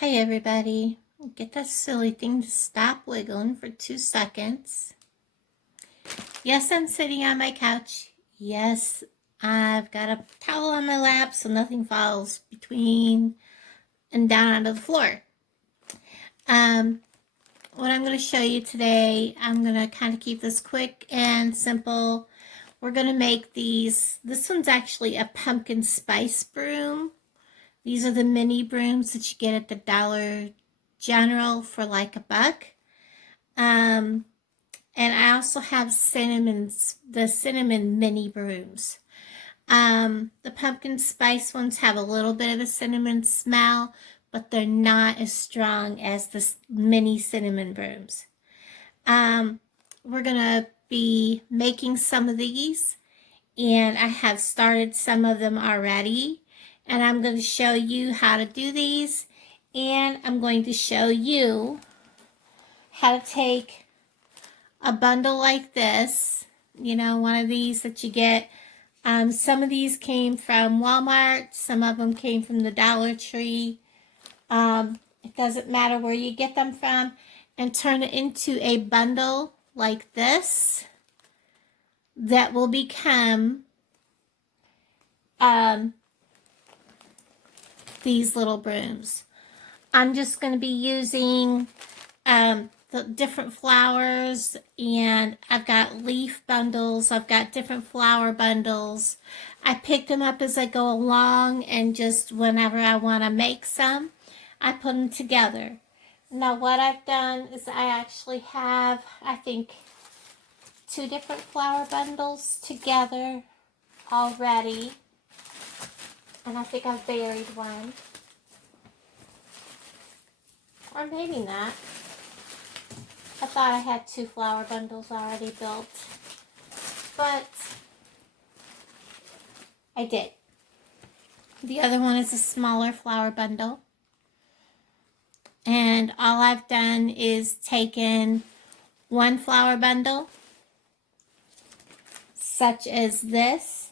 Hi everybody. Get that silly thing to stop wiggling for 2 seconds. Yes, I'm sitting on my couch. Yes, I've got a towel on my lap so nothing falls between and down onto the floor. What I'm going to show you today, I'm going to kind of keep this quick and simple. We're going to make these. This one's actually a pumpkin spice broom. These are the mini brooms that you get at the Dollar General for like $1. And I also have the cinnamon mini brooms. The pumpkin spice ones have a little bit of a cinnamon smell, but they're not as strong as the mini cinnamon brooms. We're gonna be making some of these, and I have started some of them already, and I'm going to show you how to do these, and I'm going to show you how to take a bundle like this, one of these that you get. Some of these came from Walmart, some of them came from the Dollar Tree. It doesn't matter where you get them from, and turn it into a bundle like this that will become these little brooms. I'm just going to be using the different flowers, and I've got leaf bundles, I've got different flower bundles. I pick them up as I go along, and just whenever I want to make some, I put them together. Now what I've done is I actually have, I think, 2 different flower bundles together already, and I think I've buried one, or maybe not. I thought I had 2 flower bundles already built, but I did. The other one is a smaller flower bundle, and all I've done is taken one flower bundle, such as this,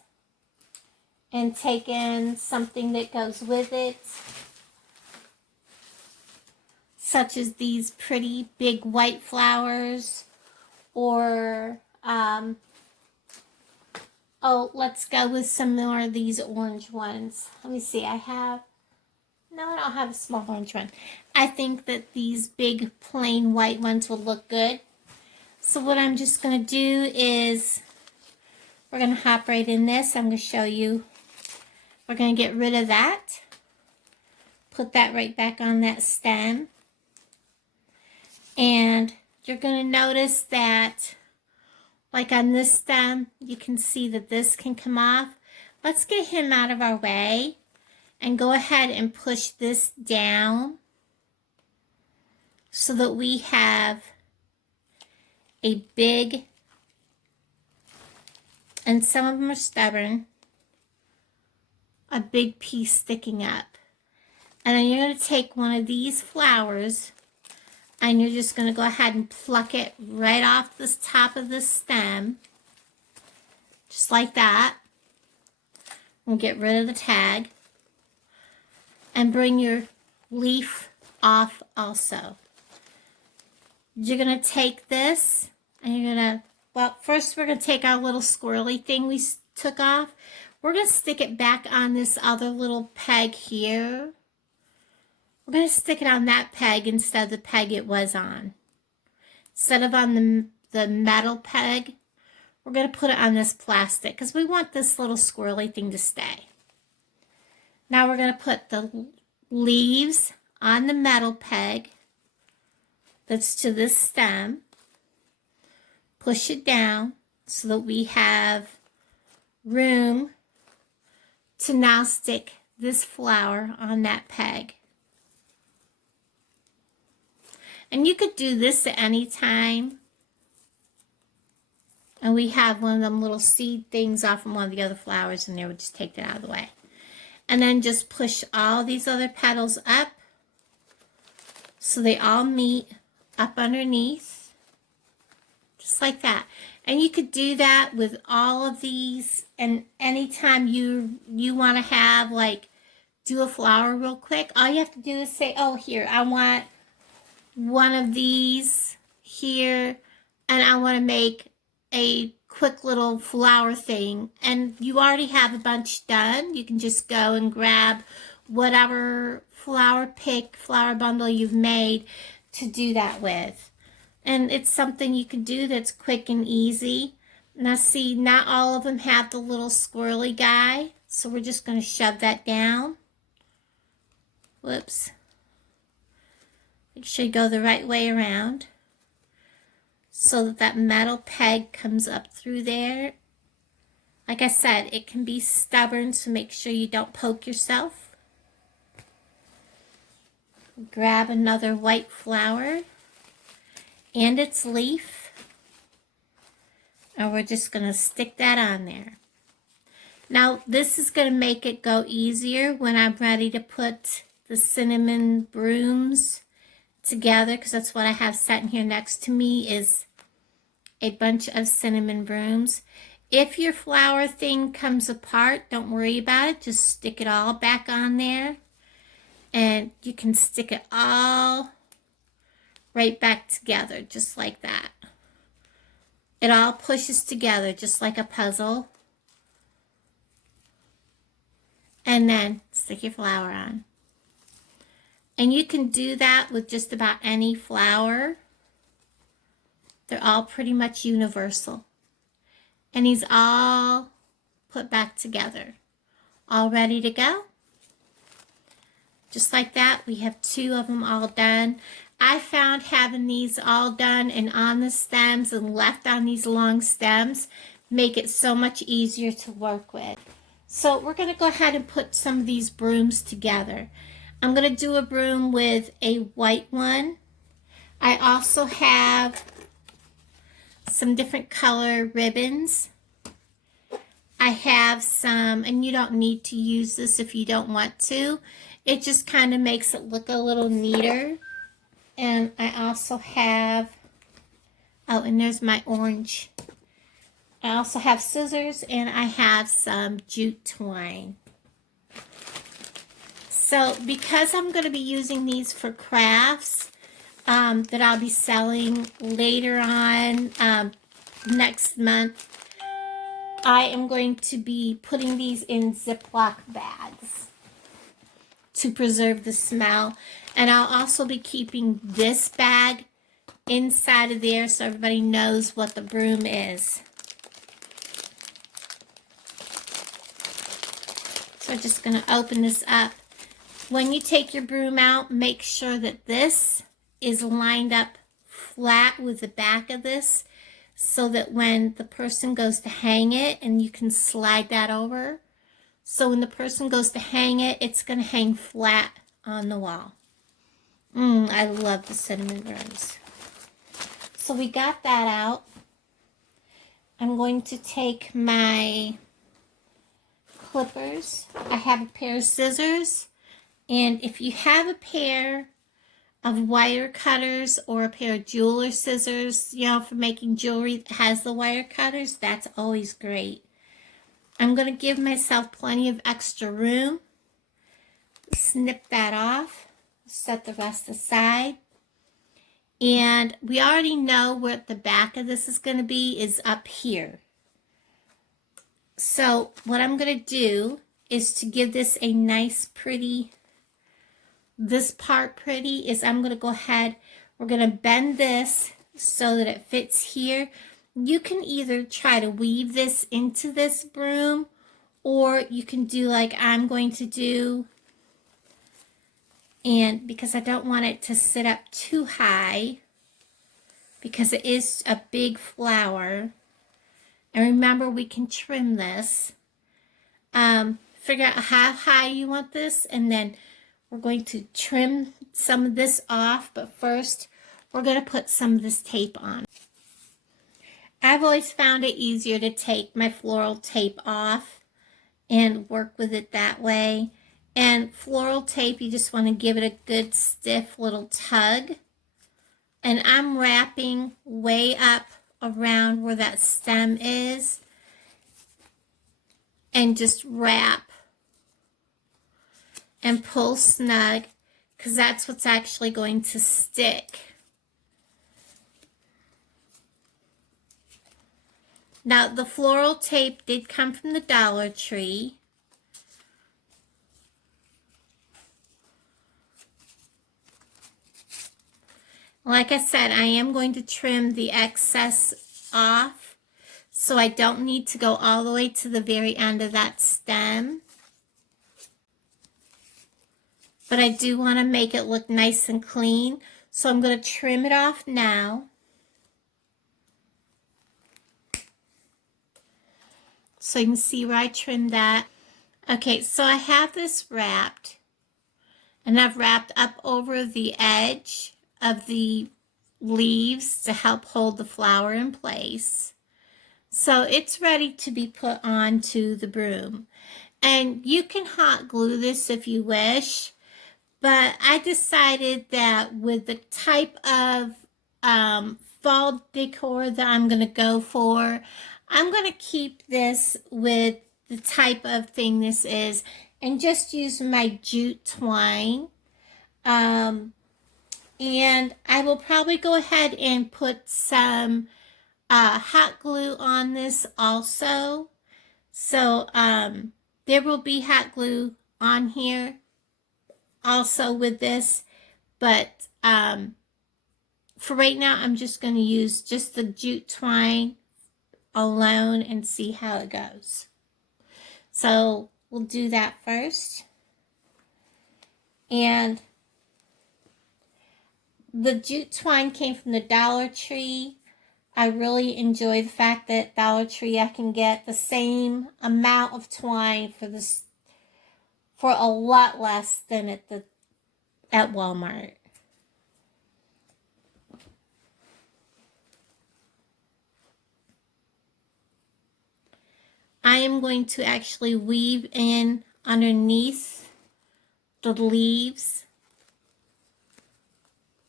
and taken something that goes with it, such as these pretty big white flowers, or let's go with some more of these orange ones. Let me see, I don't have a small orange one. I think that these big plain white ones will look good. So what I'm just going to do is, we're going to hop right in this. I'm going to show you. We're going to get rid of that. Put that right back on that stem. And you're going to notice that, like on this stem, you can see that this can come off. Let's get him out of our way and go ahead and push this down so that we have a big, and some of them are stubborn, a big piece sticking up. And then you're going to take one of these flowers, and you're just going to go ahead and pluck it right off the top of the stem, just like that. And get rid of the tag, and bring your leaf off also. You're going to take this, and you're going to, well, first we're going to take our little squirrely thing we took off. We're going to stick it back on this other little peg here. We're going to stick it on that peg instead of the peg it was on. Instead of on the metal peg, we're going to put it on this plastic because we want this little squirrely thing to stay. Now we're going to put the leaves on the metal peg that's to this stem. Push it down so that we have room to now stick this flower on that peg. And you could do this at any time. And we have one of them little seed things off from one of the other flowers, and there, would just take that out of the way. And then just push all these other petals up so they all meet up underneath, just like that. And you could do that with all of these, and anytime you want to have like do a flower real quick, all you have to do is say, oh, here, I want one of these here, and I want to make a quick little flower thing. And you already have a bunch done. You can just go and grab whatever flower bundle you've made to do that with. And it's something you can do that's quick and easy. Now see, not all of them have the little squirrely guy, so we're just going to shove that down. Whoops. Make sure you go the right way around so that that metal peg comes up through there. Like I said, it can be stubborn, so make sure you don't poke yourself. Grab another white flower and its leaf, and we're just going to stick that on there. Now this is going to make it go easier when I'm ready to put the cinnamon brooms together, because that's what I have sitting here next to me is a bunch of cinnamon brooms. If your flower thing comes apart, don't worry about it. Just stick it all back on there, and you can stick it all right back together, just like that. It all pushes together just like a puzzle. And then stick your flower on. And you can do that with just about any flower. They're all pretty much universal. And he's all put back together. All ready to go. Just like that, we have 2 of them all done. I found having these all done and on the stems and left on these long stems make it so much easier to work with. So we're going to go ahead and put some of these brooms together. I'm going to do a broom with a white one. I also have some different color ribbons. I have some, and you don't need to use this if you don't want to. It just kind of makes it look a little neater. And I also have, oh, and there's my orange. I also have scissors, and I have some jute twine. So because I'm going to be using these for crafts that I'll be selling later on next month, I am going to be putting these in Ziploc bags to preserve the smell. And I'll also be keeping this bag inside of there so everybody knows what the broom is. So I'm just going to open this up. When you take your broom out, make sure that this is lined up flat with the back of this so that when the person goes to hang it, and you can slide that over, so when the person goes to hang it, it's going to hang flat on the wall. I love the cinnamon brooms. So we got that out. I'm going to take my clippers. I have a pair of scissors. And if you have a pair of wire cutters or a pair of jeweler scissors, you know, for making jewelry that has the wire cutters, that's always great. I'm going to give myself plenty of extra room. Snip that off. Set the rest aside. And we already know where the back of this is going to be is up here. So what I'm going to do is to give this a nice pretty, this part pretty, is I'm going to go ahead, we're going to bend this so that it fits here. You can either try to weave this into this broom, or you can do like I'm going to do. And because I don't want it to sit up too high, because it is a big flower. And remember, we can trim this. Figure out how high you want this, and then we're going to trim some of this off. But first, we're going to put some of this tape on. I've always found it easier to take my floral tape off and work with it that way. And floral tape, you just want to give it a good stiff little tug. And I'm wrapping way up around where that stem is. And just wrap. and pull snug, because that's what's actually going to stick. Now, the floral tape did come from the Dollar Tree. Like I said, I am going to trim the excess off, so I don't need to go all the way to the very end of that stem. But I do want to make it look nice and clean, so I'm going to trim it off now. So you can see where I trimmed that. Okay, so I have this wrapped, and I've wrapped up over the edge of the leaves to help hold the flower in place. So it's ready to be put onto the broom. And you can hot glue this if you wish, but I decided that with the type of fall decor that I'm going to go for, I'm going to keep this with the type of thing this is and just use my jute twine. And I will probably go ahead and put some hot glue on this also. So there will be hot glue on here also with this, but for right now I'm just going to use just the jute twine alone and see how it goes. So we'll do that first. And the jute twine came from the Dollar Tree. I really enjoy the fact that at Dollar Tree I can get the same amount of twine for a lot less than at Walmart. I am going to actually weave in underneath the leaves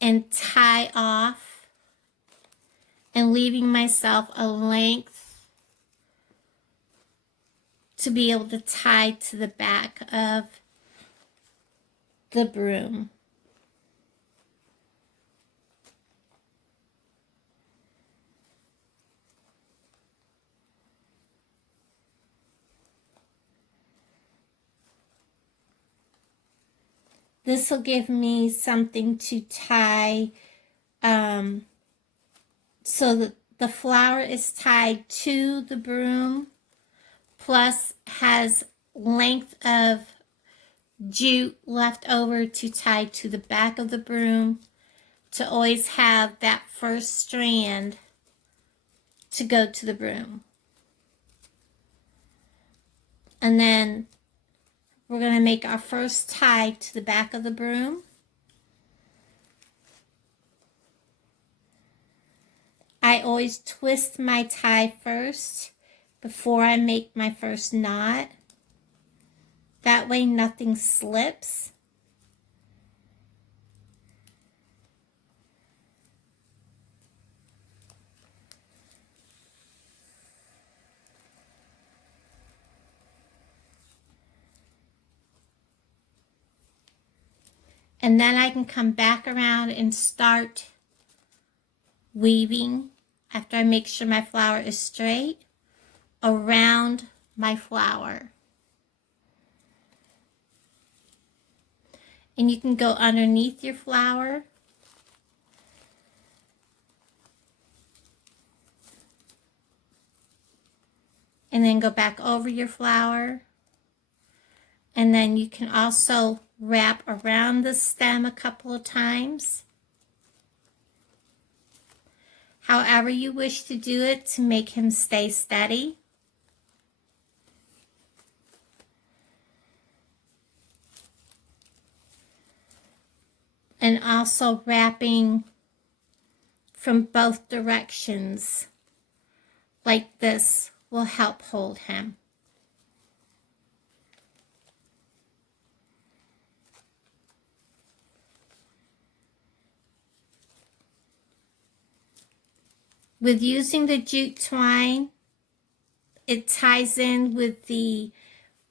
and tie off, and leaving myself a length to be able to tie to the back of the broom. This will give me something to tie so that the flower is tied to the broom, plus has length of jute left over to tie to the back of the broom, to always have that first strand to go to the broom. And then we're going to make our first tie to the back of the broom. I always twist my tie first before I make my first knot. That way nothing slips. And then I can come back around and start weaving after I make sure my flower is straight around my flower. And you can go underneath your flower. And then go back over your flower. And then you can also wrap around the stem a couple of times. However you wish to do it to make him stay steady. And also wrapping from both directions like this will help hold him. With using the jute twine, it ties in with the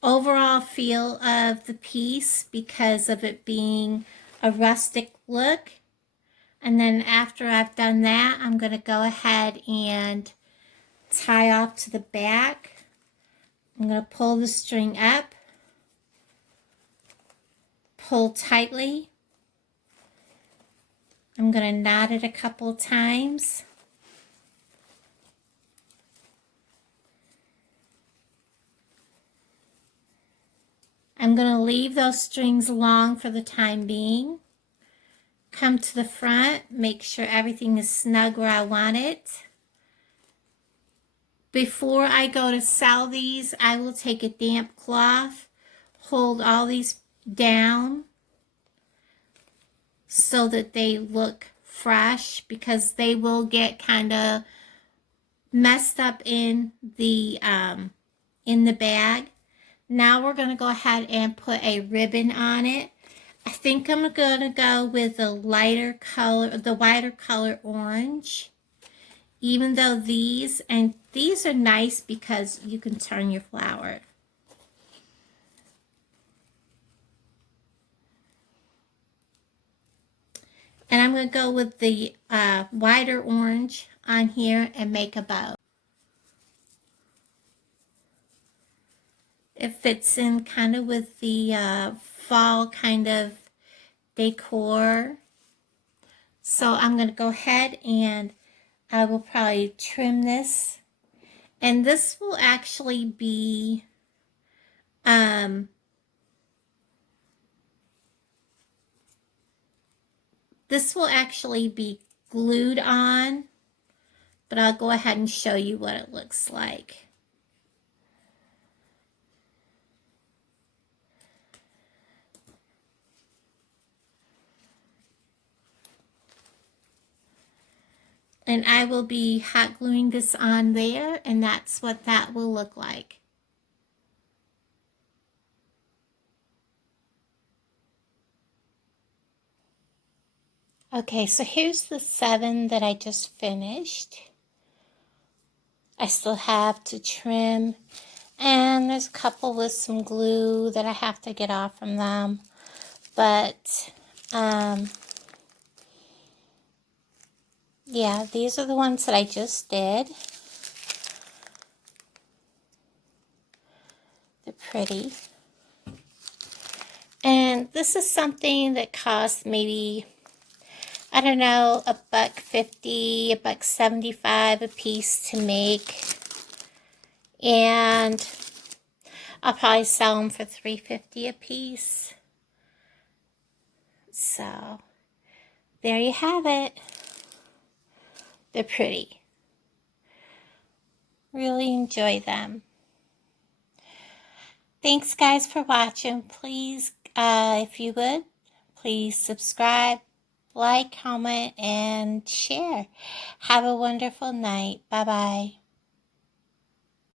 overall feel of the piece because of it being a rustic look. And then after I've done that, I'm going to go ahead and tie off to the back. I'm going to pull the string up, pull tightly. I'm going to knot it a couple times. I'm going to leave those strings long for the time being. Come to the front, make sure everything is snug where I want it. Before I go to sew these, I will take a damp cloth, hold all these down so that they look fresh, because they will get kind of messed up in the bag. Now we're going to go ahead and put a ribbon on it. I think I'm going to go with the lighter color, the wider color orange. Even though these are nice because you can turn your flower. And I'm going to go with the wider orange on here and make a bow. It fits in kind of with the fall kind of decor. So I'm going to go ahead and I will probably trim this. And this will actually be glued on, but I'll go ahead and show you what it looks like. And I will be hot gluing this on there, and that's what that will look like. Okay, so here's the 7 that I just finished. I still have to trim, and there's a couple with some glue that I have to get off from them. But, yeah, these are the ones that I just did. They're pretty. And this is something that costs maybe, I don't know, $1.50, $1.75 a piece to make. And I'll probably sell them for $3.50 a piece. So, there you have it. They're pretty. Really enjoy them. Thanks, guys, for watching. Please, if you would, please subscribe, like, comment, and share. Have a wonderful night. Bye-bye.